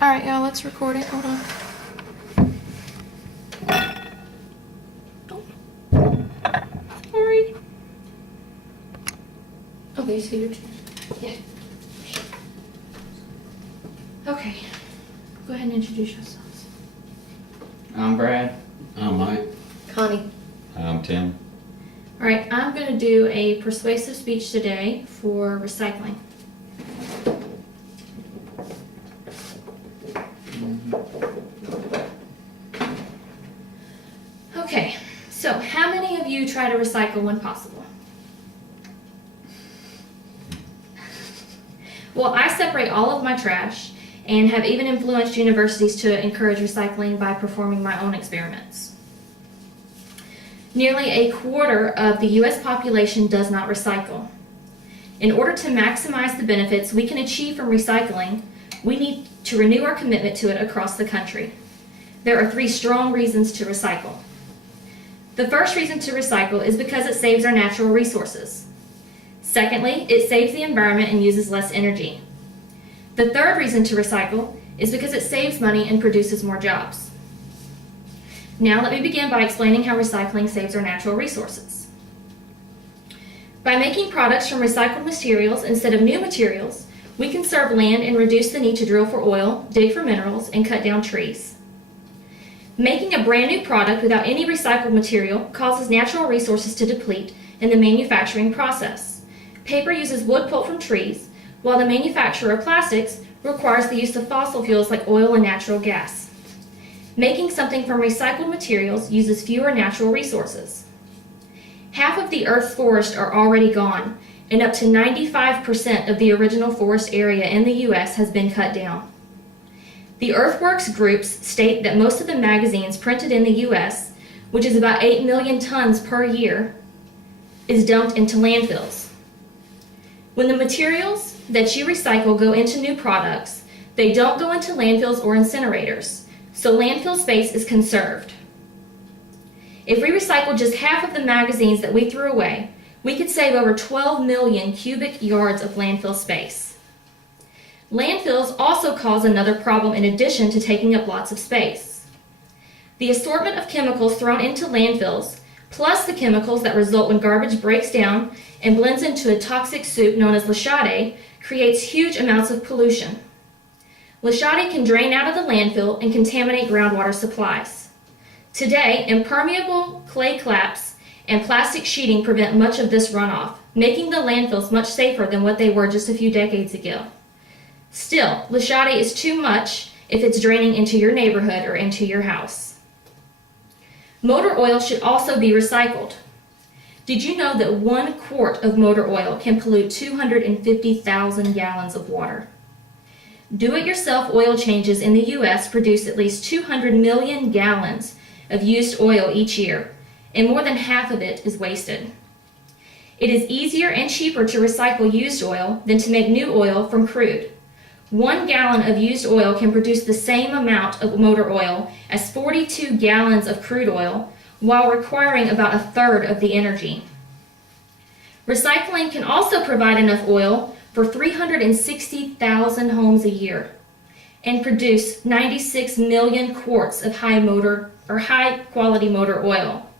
Alright, y'all, let's record it. Hold on. Oh. Sorry. Okay, so you're... Yeah. Okay. Go ahead and introduce yourselves. I'm Brad. I'm Mike. Connie. I'm Tim. Alright, I'm going to do a persuasive speech today for recycling. Okay, so how many of you try to recycle when possible? Well, I separate all of my trash and have even influenced universities to encourage recycling by performing my own experiments. Nearly a quarter of the U.S. population does not recycle. In order to maximize the benefits we can achieve from recycling, we need to renew our commitment to it across the country. There are 3 strong reasons to recycle. The first reason to recycle is because it saves our natural resources. Secondly, it saves the environment and uses less energy. The third reason to recycle is because it saves money and produces more jobs. Now let me begin by explaining how recycling saves our natural resources. By making products from recycled materials instead of new materials, we conserve land and reduce the need to drill for oil, dig for minerals, and cut down trees. Making a brand new product without any recycled material causes natural resources to deplete in the manufacturing process. Paper uses wood pulp from trees, while the manufacture of plastics requires the use of fossil fuels like oil and natural gas. Making something from recycled materials uses fewer natural resources. Half of the Earth's forests are already gone, and up to 95% of the original forest area in the U.S. has been cut down. The Earthworks groups state that most of the magazines printed in the U.S., which is about 8 million tons per year, is dumped into landfills. When the materials that you recycle go into new products, they don't go into landfills or incinerators, so landfill space is conserved. If we recycle just half of the magazines that we threw away, we could save over 12 million cubic yards of landfill space. Landfills also cause another problem in addition to taking up lots of space. The assortment of chemicals thrown into landfills, plus the chemicals that result when garbage breaks down and blends into a toxic soup known as Lachade, creates huge amounts of pollution. Lachade can drain out of the landfill and contaminate groundwater supplies. Today, impermeable clay claps and plastic sheeting prevent much of this runoff, making the landfills much safer than what they were just a few decades ago. Still, Lachade is too much if it's draining into your neighborhood or into your house. Motor oil should also be recycled. Did you know that 1 quart of motor oil can pollute 250,000 gallons of water? Do-it-yourself oil changes in the U.S. produce at least 200 million gallons of used oil each year, and more than half of it is wasted. It is easier and cheaper to recycle used oil than to make new oil from crude. 1 gallon of used oil can produce the same amount of motor oil as 42 gallons of crude oil, while requiring about a third of the energy. Recycling can also provide enough oil for 360,000 homes a year and produce 96 million quarts of high quality motor oil.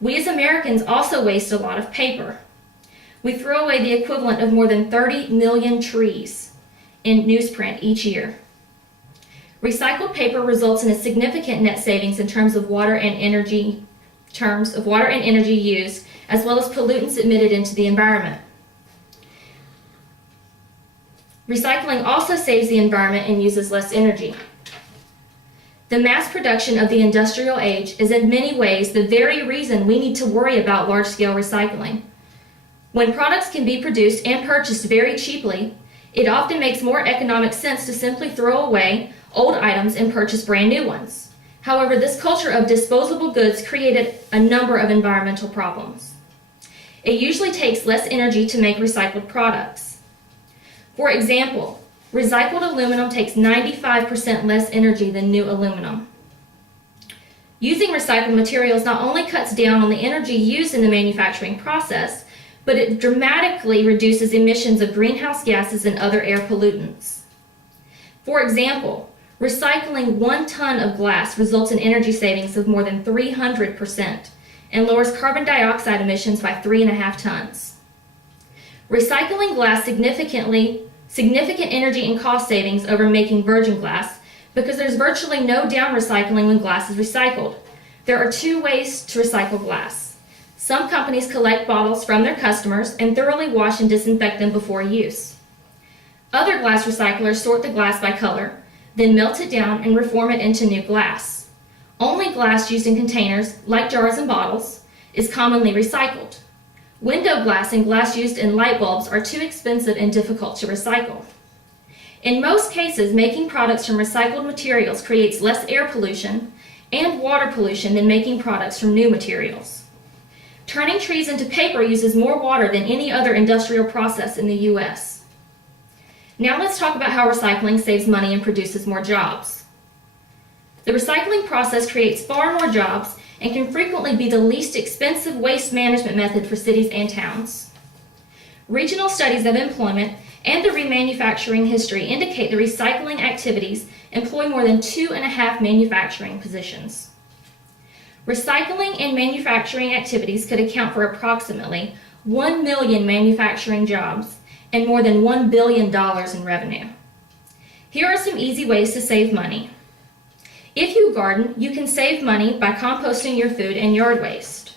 We as Americans also waste a lot of paper. We throw away the equivalent of more than 30 million trees in newsprint each year. Recycled paper results in a significant net savings in terms of water and energy used, as well as pollutants emitted into the environment. Recycling also saves the environment and uses less energy. The mass production of the industrial age is in many ways the very reason we need to worry about large-scale recycling. When products can be produced and purchased very cheaply, it often makes more economic sense to simply throw away old items and purchase brand new ones. However, this culture of disposable goods created a number of environmental problems. It usually takes less energy to make recycled products. For example, recycled aluminum takes 95% less energy than new aluminum. Using recycled materials not only cuts down on the energy used in the manufacturing process, but it dramatically reduces emissions of greenhouse gases and other air pollutants. For example, recycling 1 ton of glass results in energy savings of more than 300% and lowers carbon dioxide emissions by 3.5 tons. Recycling glass significant energy and cost savings over making virgin glass because there's virtually no down recycling when glass is recycled. There are 2 ways to recycle glass. Some companies collect bottles from their customers and thoroughly wash and disinfect them before use. Other glass recyclers sort the glass by color, then melt it down and reform it into new glass. Only glass used in containers, like jars and bottles, is commonly recycled. Window glass and glass used in light bulbs are too expensive and difficult to recycle. In most cases, making products from recycled materials creates less air pollution and water pollution than making products from new materials. Turning trees into paper uses more water than any other industrial process in the U.S. Now let's talk about how recycling saves money and produces more jobs. The recycling process creates far more jobs and can frequently be the least expensive waste management method for cities and towns. Regional studies of employment and the remanufacturing history indicate the recycling activities employ more than 2.5 manufacturing positions. Recycling and manufacturing activities could account for approximately 1 million manufacturing jobs and more than $1 billion in revenue. Here are some easy ways to save money. If you garden, you can save money by composting your food and yard waste.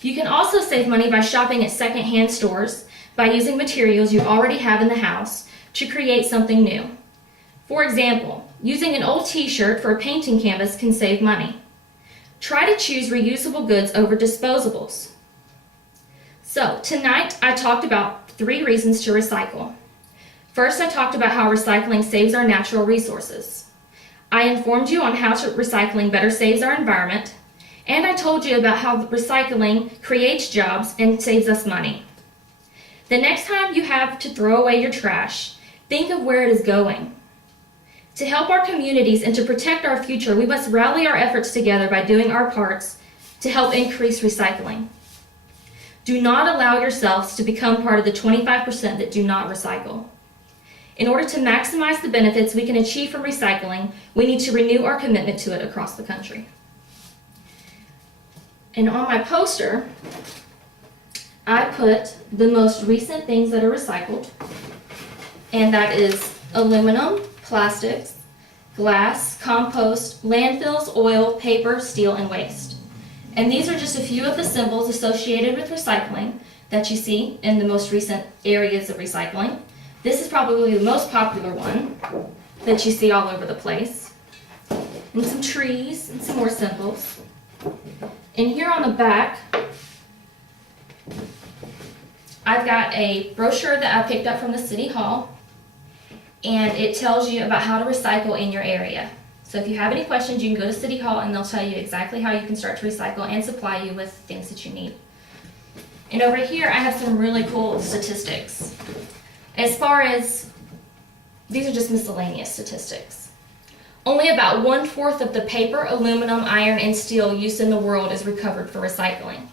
You can also save money by shopping at secondhand stores by using materials you already have in the house to create something new. For example, using an old t-shirt for a painting canvas can save money. Try to choose reusable goods over disposables. So, tonight I talked about 3 reasons to recycle. First, I talked about how recycling saves our natural resources. I informed you on how recycling better saves our environment, and I told you about how recycling creates jobs and saves us money. The next time you have to throw away your trash, think of where it is going. To help our communities and to protect our future, we must rally our efforts together by doing our parts to help increase recycling. Do not allow yourselves to become part of the 25% that do not recycle. In order to maximize the benefits we can achieve from recycling, we need to renew our commitment to it across the country. And on my poster, I put the most recent things that are recycled, and that is aluminum, plastics, glass, compost, landfills, oil, paper, steel, and waste. And these are just a few of the symbols associated with recycling that you see in the most recent areas of recycling. This is probably the most popular one that you see all over the place. And some trees and some more symbols. And here on the back, I've got a brochure that I picked up from the City Hall, and it tells you about how to recycle in your area. So if you have any questions, you can go to City Hall and they'll tell you exactly how you can start to recycle and supply you with things that you need. And over here, I have some really cool statistics. As far as, these are just miscellaneous statistics. Only about 1/4 of the paper, aluminum, iron, and steel used in the world is recovered for recycling.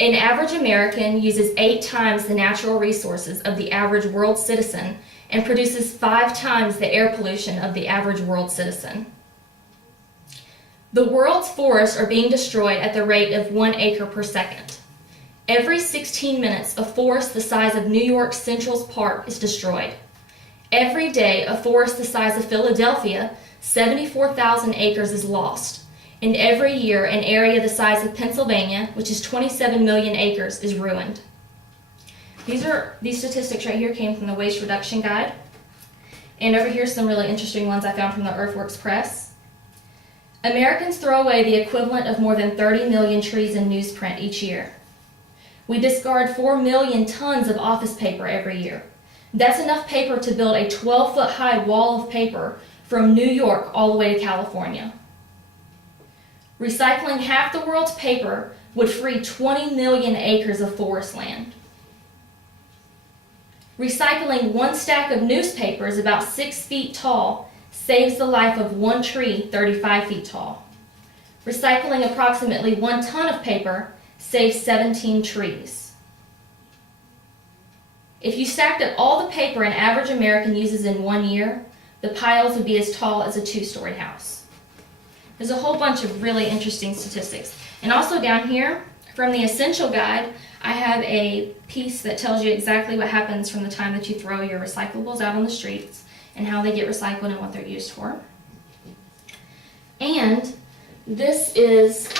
An average American uses 8 times the natural resources of the average world citizen and produces 5 times the air pollution of the average world citizen. The world's forests are being destroyed at the rate of 1 acre per second. Every 16 minutes, a forest the size of New York Central's Park is destroyed. Every day, a forest the size of Philadelphia, 74,000 acres, is lost. And every year, an area the size of Pennsylvania, which is 27 million acres, is ruined. These statistics right here came from the Waste Reduction Guide. And over here are some really interesting ones I found from the Earthworks Press. Americans throw away the equivalent of more than 30 million trees in newsprint each year. We discard 4 million tons of office paper every year. That's enough paper to build a 12-foot-high wall of paper from New York all the way to California. Recycling half the world's paper would free 20 million acres of forest land. Recycling 1 stack of newspapers about 6 feet tall saves the life of 1 tree 35 feet tall. Recycling approximately 1 ton of paper saves 17 trees. If you stacked up all the paper an average American uses in 1 year, the piles would be as tall as a 2-story house. There's a whole bunch of really interesting statistics. And also down here, from the Essential Guide, I have a piece that tells you exactly what happens from the time that you throw your recyclables out on the streets and how they get recycled and what they're used for. And this is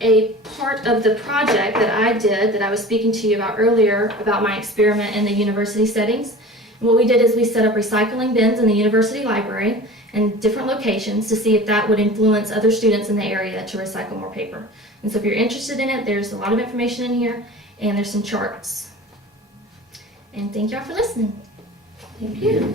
a part of the project that I did that I was speaking to you about earlier about my experiment in the university settings. And what we did is we set up recycling bins in the university library in different locations to see if that would influence other students in the area to recycle more paper. And so if you're interested in it, there's a lot of information in here and there's some charts. And thank y'all for listening. Thank you.